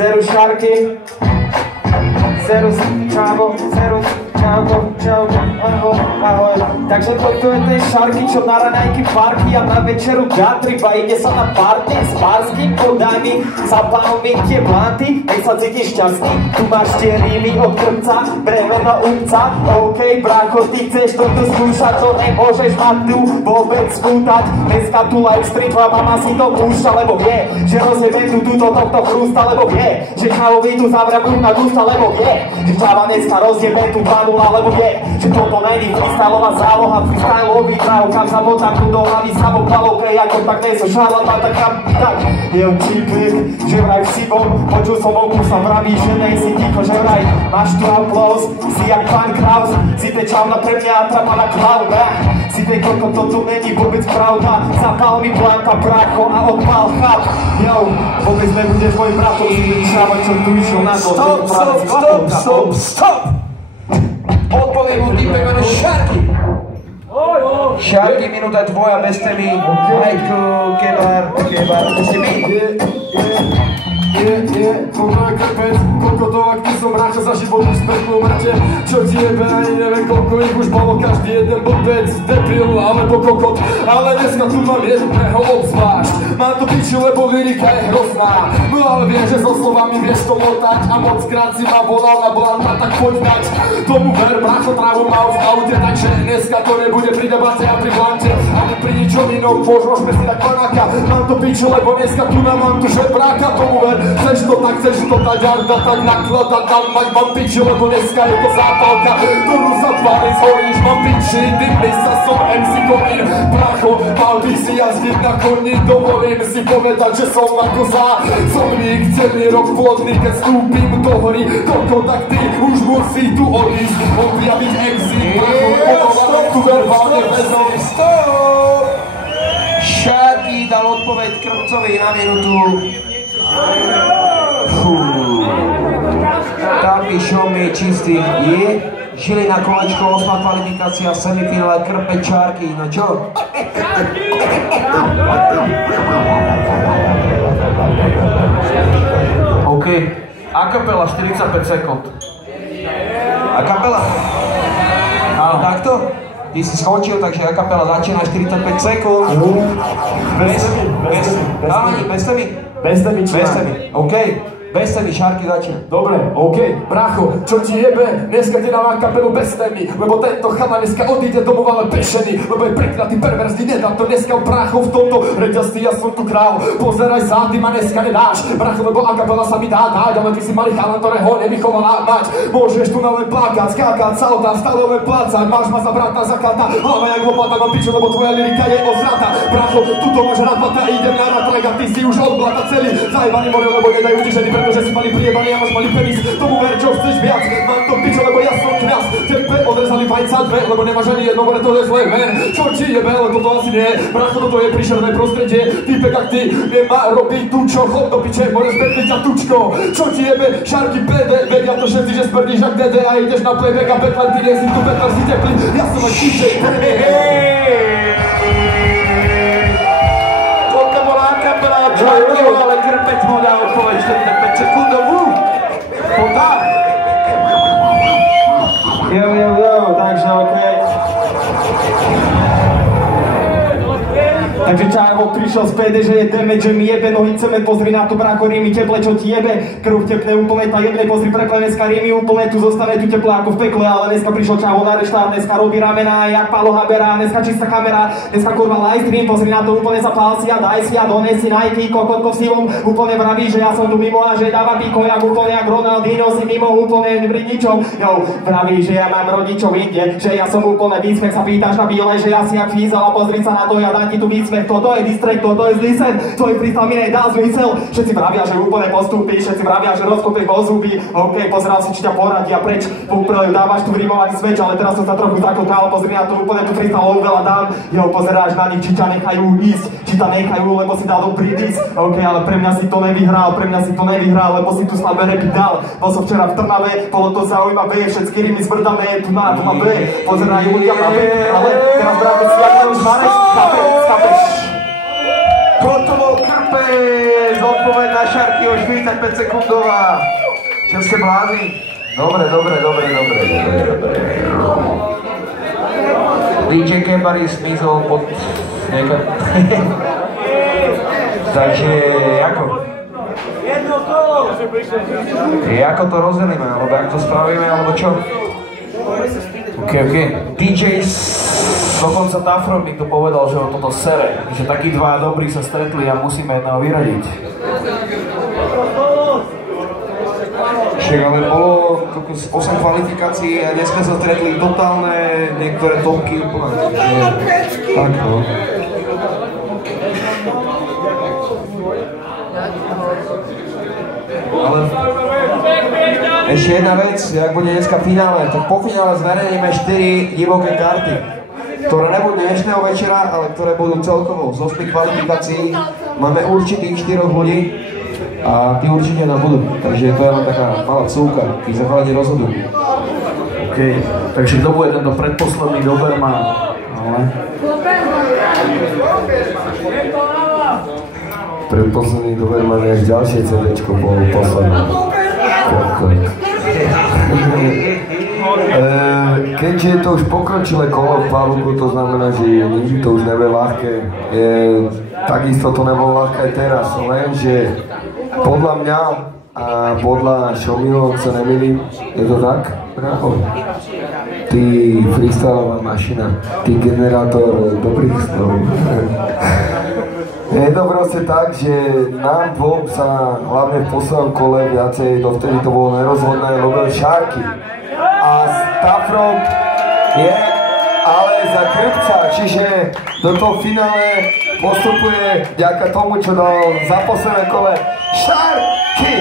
Serus Šárky. Serus, čavo, serus, čavo, ahoj. Takže to je ten Šárky, čo na raňajky parky a na večeru gatriba. Ide sa na party s párským podami, zapáľ mi tie blanty, nech sa cítiš šťastný. Tu máš tie rímy od krpca, breveno umca. OK, brácho, ty chceš toto skúšať, to nemôžeš mať tu vôbec skútať. Dneska tu live street, tvoja mama si to púšťa, lebo vie, že rozjebe tu túto tohto chrústa, lebo vie, že čavovi tu zavria na gusta, lebo vie, že čava dneska rozjebe tu 2-0, lebo vie, že toto není freestylová záloha, freestylový práv, kam sa motám tu do hlavy, samou palovkej, ako tak nejsem šarlatán, tak kam, tak, je číplik, že vraj v sibom, počul som vonku sa vraví, že nejsi ticho, že vraj máš tu aplauz, si jak pán Kraus, si te čavna pre mňa a trapa na klauda, si te koko, toto není vôbec pravda, zapál mi planta, brácho a odpál chlap, jo, vôbec nebudeš môj bratom, si vyčávať, čo tu išiel na to, stop! Odpoviem mu týpek meno Šárky. Šárky, minúta tvoja, bez temy, Michael, Kebar, bez temy. Koľko je krpec, koľko to, ak ty som brácha za život už speknú mŕte. Čo ti jebe, ani neviem koľko ich už bolo, každý jeden blbec, debil alebo kokot. Ale dneska tu mám jedného obzvlášť, mám to piču, lebo lyrika je hrozná. No ale viem, že so slovami vieš to motať a moc krát si ma volal na blanta, tak poď dať tomu ver, brácho, trávu mal v aute, takže dneska to nebude pri debate a pri blante, ani pri ničom inom, môžeme si dať panáka. Mám to piču, lebo dneska tu mám tu žebráka, tomu ver. Chceš to tak, jarda, tak nakladať, tam mať mám piči, lebo dneska je to zápalka, ktorú zapáli zhoríš, mám piči, dymny sa som MC Komín, brácho, mal by si jazdiť na koni, dovolím si povedať, že som ako zásobník, celý rok plodný, keď vstúpim do hory, koľko tak ty už musí tu odísť, objaviť exit, brácho, tu verbálne vezom, stop! Šárky dal odpoveď Krpcovi na minútu. Taký šom je čistý, je Žilina kolečko, 8. kvalifikácia, semifinále Krpec Šárky, no čo? OK, akapela 45 sekúnd. Akapela? Áno, takto? Ty si skončil, takže akapela začína 45 sekúnd. Bez temy, OK. Bez temy, Šárky začína. Dobre, OK, brácho, čo ti jebe, dneska ti dávam kapelu bez témy, lebo tento chala dneska odíde domov ale pešený, lebo je preknatý, perverzný, nedám to dneska brácho v tomto reťazci, ja som tu král, pozeraj za, ty ma dneska nedáš, brácho, lebo akapela sa mi dá dať, ale ty si malý chalan, ktorého nevychovala mať, môžeš tu na len plakať, skákať, saltať, stále len plácať, máš ma za brata, za kata, hlava jak lopata, mám piču, lebo tvoja lyrika je ozrata, brácho, tuto máš rapata, idem na ratrák a ty si už odblata celý, zajebaný morel, lebo nedajú ti ženy, pretože si mali priebaný a máš malý penis, tomu ver, čo chceš viac, mám to pičo, lebo ja som kňaz, tebe odrezali vajca dve, lebo nemáš ani jedno, ale to je zlé, man, čo ti jebe, ale toto asi nie, brácho, toto je príšerné prostredie, týpek ak ty, nemá robiť tu čo, chod do piče, môžeš bedliť a tučko, čo ti jebe, Šárky PD, vedia to všetci, že sprdíš ak DD a ideš na playback a betlen, ty nie si tu betlen, si teplý, ja som aj DJ, Toto bola akapela Šárky, ale Krpec mu dá odpoveď 45 sekundovú. To dá. Jo, takže OK. Takže Čajvok prišiel späť, že je damage, že mi jebe nohy cement, pozri na to brácho, rímy teple, čo ti jebe, krv tepne úplne, tá jednej pozri preple, dneska rímy úplne, tu zostane tu teple ako v pekle, ale dneska prišiel Čajvok na reštát, dneska robí ramena, jak Pálo Habera, dneska čistá kamera, dneska kurva live stream, pozri na to úplne zapál si a daj si a dones si Nike, kokotko v sivom, úplne vraví, že ja som tu mimo a že dáva píko, jak úplne jak Ronaldinho si mimo, úplne v ničom, jo, vraví, že ja mám rodičov inde, že ja som úplne výsmech, sa pýtaš na bíle, že ja si jak fízal a pozri sa na to, ja dám ti tu výsmech. Toto je distrakt, toto je zlý sen, tvoj freestyle mi nedal zmysel. Všetci vravia, že úplne postúpiš, všetci vravia, že rozkopeš vo zuby. OK, pozeral si, či ťa poradí a preč. Úplne dávaš tu rimovaný smeč, ale teraz som sa trochu zakotal, pozri na to, úplne tu freestyle veľa dám. Jo, pozeráš na nich, či ťa nechajú ísť, či ťa nechajú, lebo si dal dobrý dis. OK, ale pre mňa si to nevyhral, lebo si tu slabé repy dal. Bol som včera v Trnave, bolo to zaujímavé, všetky rimy zvrdavé, tu na B, pozerajú ľudia na B, ale teraz bráte si, jak už Marek, chápeš? Toto bol Krpec, odpoveď na Šarky o 45 sekundová. Čo ste blázni? Dobre. DJ Kebary smizol pod niekam. Takže, ako? Jedno kolo! Ako to rozdelíme, alebo jak to spravíme, alebo čo? OK. DJ dokonca Tafro mi tu povedal, že on toto sere, že takí dva dobrí sa stretli a musíme jedného vyradiť. Však ale bolo 8 kvalifikácií a dneska sa stretli totálne niektoré topky úplne. Tak no. Ale ešte jedna vec, ak bude dneska finále, tak po finále zverejníme 4 divoké karty, ktoré nebudú dnešného večera, ale ktoré budú celkovo z 8 kvalifikácií. Máme určitých 4 ľudí a tí určite nám budú, takže to je len taká malá cúvka, tí sa chalani rozhodujú. OK, takže kto bude tento predposledný Doberman? Predposledný Doberman je ďalšie CD-čko po poslednom. Keďže je to už pokročilé kolo v Pavúku, to znamená, že nikdy to už nebude ľahké. Takisto to nebolo ľahké aj teraz, lenže podľa mňa a podľa Šomilov, ak sa nemýlim, je to tak? Ty freestylová mašina, ty generátor dobrých snov. Je to proste tak, že nám dvom sa hlavne v poslednom kole viacej, dovtedy to bolo nerozhodné, robil Šarky. A Tafro je ale za Krpca, čiže do toho finále postupuje vďaka tomu, čo dal za posledné kole Šarky.